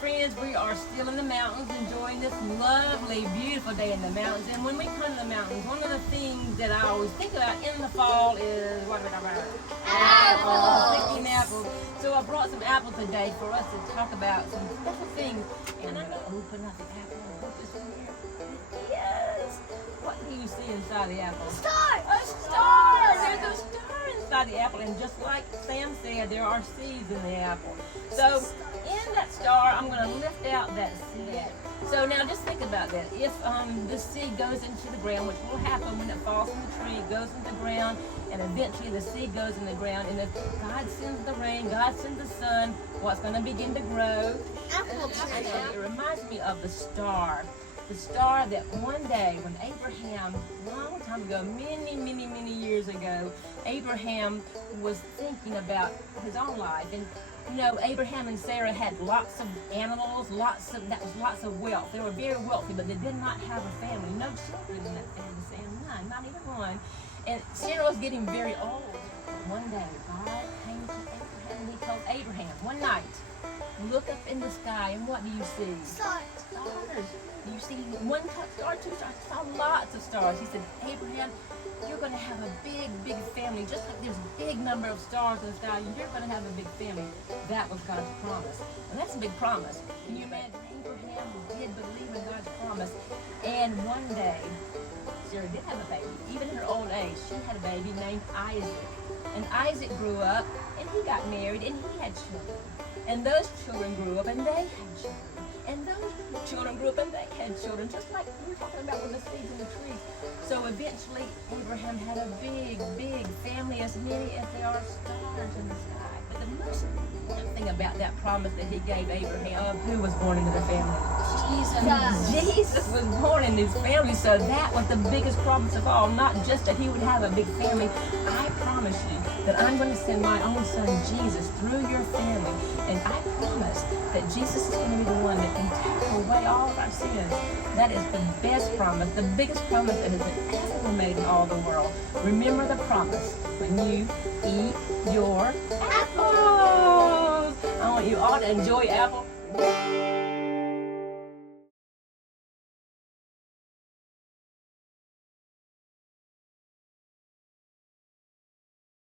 friends, we are still in the mountains enjoying this lovely, beautiful day in the mountains. And when we come to the mountains, one of the things that I always think about in the fall is, what are we talking about? Apples. Picking apples. So I brought some apples today for us to talk about some special things. And I'm going to open up the apple and put this in here. Yes. What do you see inside the apple? Star! A star! There's a star inside the apple, and just like Sam said, there are seeds in the apple. So in that star, I'm going to lift out that seed. So now just think about that. If this seed goes into the ground, which will happen when it falls from the tree, it goes into the ground, and eventually the seed goes in the ground, and if God sends the rain, God sends the sun, what's going to begin to grow? Apple tree. It reminds me of the star. The star that one day when Abraham, a long time ago, many years ago, Abraham was thinking about his own life. And you know, Abraham and Sarah had lots of animals, lots of wealth. They were very wealthy, but they did not have a family. No children in that family, Sam, none, not even one. And Sarah was getting very old. One day, God came to Abraham and he told Abraham, one night, look up in the sky, and what do you see? Stars. Stars. You see one star, two stars, I saw lots of stars. He said, Abraham, you're going to have a big family. Just like there's a big number of stars in the sky, you're going to have a big family. That was God's promise. And that's a big promise. Can you imagine? Abraham did believe in God's promise. And one day, Sarah did have a baby. Even in her old age, she had a baby named Isaac. And Isaac grew up, and he got married, and he had children. And those children grew up, and they had children. And those children grew up and they had children, just like we were talking about with the seeds in the trees. So eventually, Abraham had a big family, as many as there are stars in the sky. But the most important thing about that promise that he gave Abraham, who was born into the family? Jesus was born in his family, so that was the biggest promise of all. Not just that he would have a big family. I promise you that I'm going to send my own son Jesus through your family, and I promise that Jesus is going to be the one that can take away all of our sins. That is the best promise, the biggest promise that has been ever made in all the world. Remember the promise when you eat your apples. I want you all to enjoy apple.